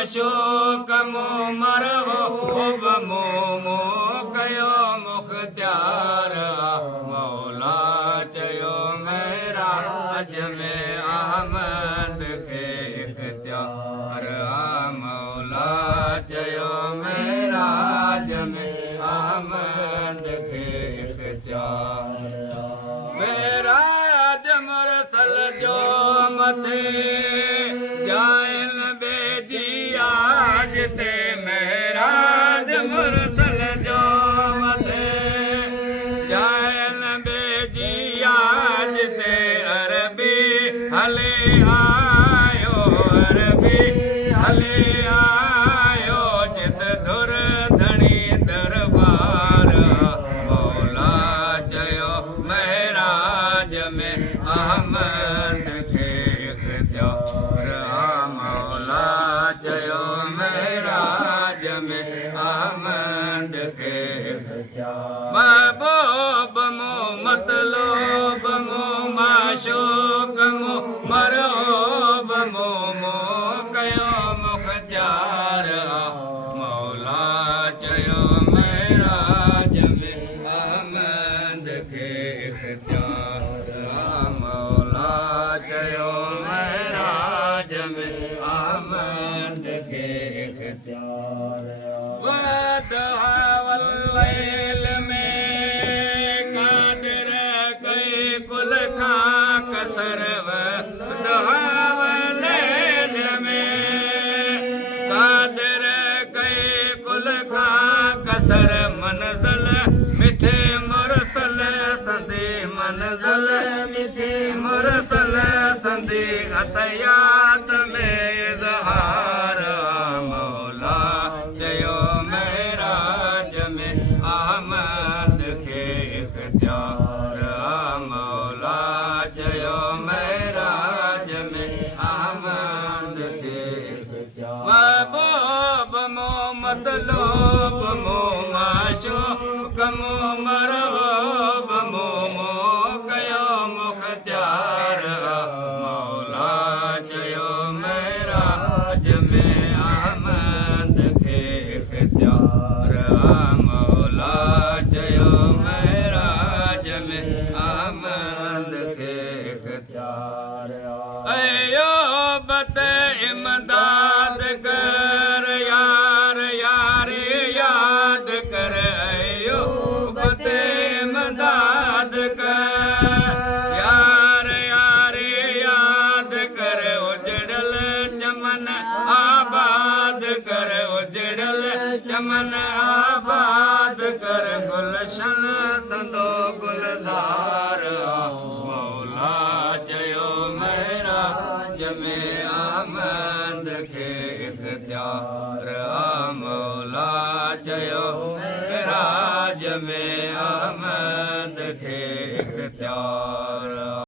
माशूक मूं मरहो मूं कयो मुख्तियार मौला चयो महराज में अहमद खे इख्तियार मौला चयो महराज में अहमद खे इख्तियार महराज मुरसल जो मथे जायल बेजी आज ते महराज मुरसल जो मथे जायल बेजी आज ते अरबी हले आयो अरबी हले आयो जित धुर धणी दरबार मौला चयो महराज में अहमद खे इख्तियार मौला चयो महराज में अहमद खे इख्तियार महबूब मूं मतलूब मूं माशूक मूं मरहूब मूं कयो मुख्तियार मौला चयो महराज में अहमद खे इख्तियार मौला चयो महराज में अहमद खे इख्तियार वदहा वल्लैल में कादिर कई कुल खां कसर वदहा वल्लैल में कादिर कई कुल खां कसर मनज़ल मिठे मुरसल संदे मनज़ल मिठे मुरसल संदे अतयात में इज़हार मौला चयो महराज में अहमद खे इख्तियार मौला चयो महराज में अहमद खे इख्तियार महबूब मूं मतलूब मूं माशूक मूं मरहूब मूं कयो मुख्तियार मौला चयो महराज में अहमद खे इख्तियार मौला चयो महराज में अहमद खे इख्तियार अय्यूब ते इमदाद कर यार यार याद कर अय्यूब ते इमदाद कर यार यार याद कर उजड़ल चमन आबाद कर उजड़ल चमन आबाद कर गुलशन संदो गुलदार मौला चयो महराज में अहमद खे इख्तियार मौला चयो महराज में अहमद खे इख्तियार